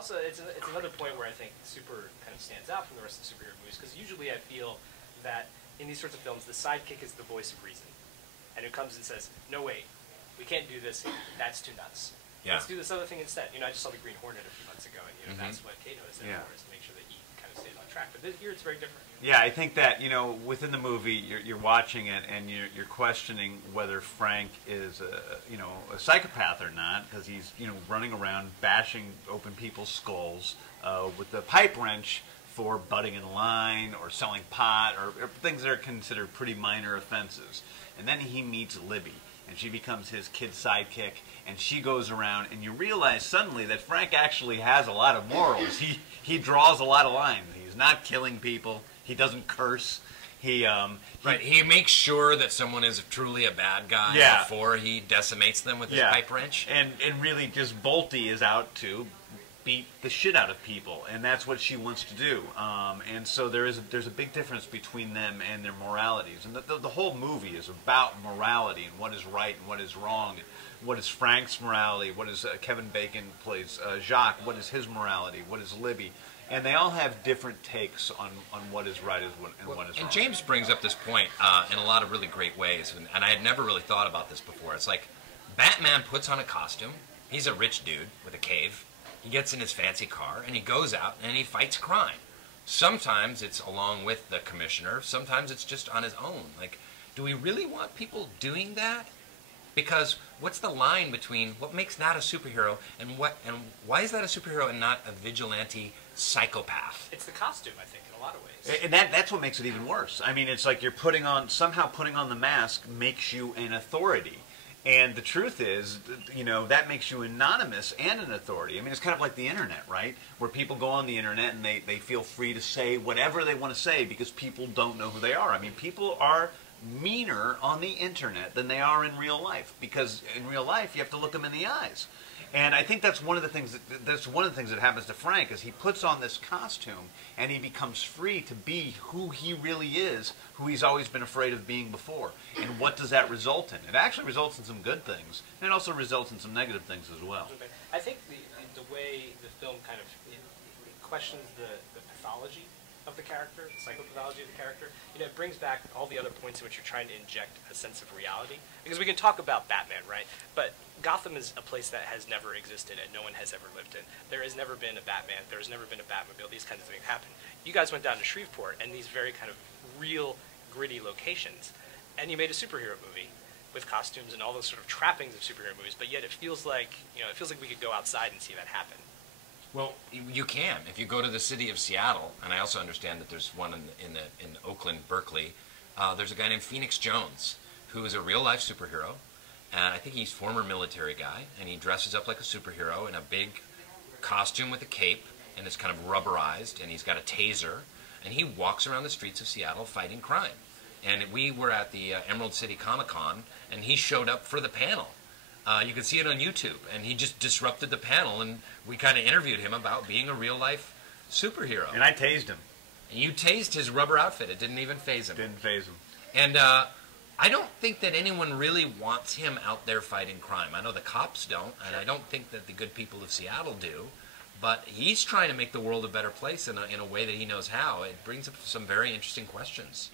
also, it's another point where I think Super kind of stands out from the rest of the superhero movies, because usually I feel that in these sorts of films, the sidekick is the voice of reason. And who comes and says, no, wait, we can't do this, that's too nuts. Yeah. Let's do this other thing instead. I just saw the Green Hornet a few months ago, and that's what Kato is there for, is to make sure that he kind of stays on track. But here it's very different. Yeah, I think that, within the movie, you're watching it and you're questioning whether Frank is a psychopath or not, because he's, running around bashing open people's skulls with the pipe wrench for butting in line or selling pot or things that are considered pretty minor offenses. And then he meets Libby, and she becomes his kid sidekick, and she goes around, and you realize suddenly that Frank actually has a lot of morals. He draws a lot of lines. He's not killing people. He doesn't curse. He makes sure that someone is truly a bad guy before he decimates them with his pipe wrench. And really just Boltie is out to beat the shit out of people, and that's what she wants to do. And so there's a big difference between them and their moralities. And the whole movie is about morality and what is right and what is wrong. And what is Frank's morality? What is Kevin Bacon plays Jacques? What is his morality? What is Libby? And they all have different takes on what is right and what is wrong. And James brings up this point in a lot of really great ways, and I had never really thought about this before. It's like Batman puts on a costume. He's a rich dude with a cave. He gets in his fancy car, and he goes out, and he fights crime. Sometimes it's along with the commissioner. Sometimes it's just on his own. Like, do we really want people doing that? Because what's the line between what makes that a superhero and why is that a superhero and not a vigilante psychopath? It's the costume, I think, in a lot of ways. And that's what makes it even worse. I mean, it's like you're somehow putting on the mask makes you an authority. And the truth is, that makes you anonymous and an authority. I mean, it's kind of like the internet, right? Where people go on the internet and they feel free to say whatever they want to say because people don't know who they are. I mean, people are meaner on the internet than they are in real life, because in real life you have to look them in the eyes. And I think that's one of the things that happens to Frank, is he puts on this costume and he becomes free to be who he really is, who he's always been afraid of being before. And what does that result in? It actually results in some good things, and it also results in some negative things as well. I think the way the film kind of it questions the pathology of the character, the psychopathology of the character, it brings back all the other points in which you're trying to inject a sense of reality. Because we can talk about Batman, right? But Gotham is a place that has never existed and no one has ever lived in. There has never been a Batman. There has never been a Batmobile. These kinds of things happen. You guys went down to Shreveport and these very kind of real, gritty locations, and you made a superhero movie with costumes and all those sort of trappings of superhero movies. But yet it feels like we could go outside and see that happen. Well, you can if you go to the city of Seattle, and I also understand that there's one in Oakland, Berkeley. There's a guy named Phoenix Jones who is a real life superhero, and I think he's a former military guy, and he dresses up like a superhero in a big costume with a cape, and it's kind of rubberized, and he's got a taser, and he walks around the streets of Seattle fighting crime. And we were at the Emerald City Comic-Con, and he showed up for the panel. You can see it on YouTube, and he just disrupted the panel, and we kind of interviewed him about being a real-life superhero. And I tased him. And you tased his rubber outfit. It didn't even faze him. Didn't faze him. And I don't think that anyone really wants him out there fighting crime. I know the cops don't, and I don't think that the good people of Seattle do, but he's trying to make the world a better place in a way that he knows how. It brings up some very interesting questions.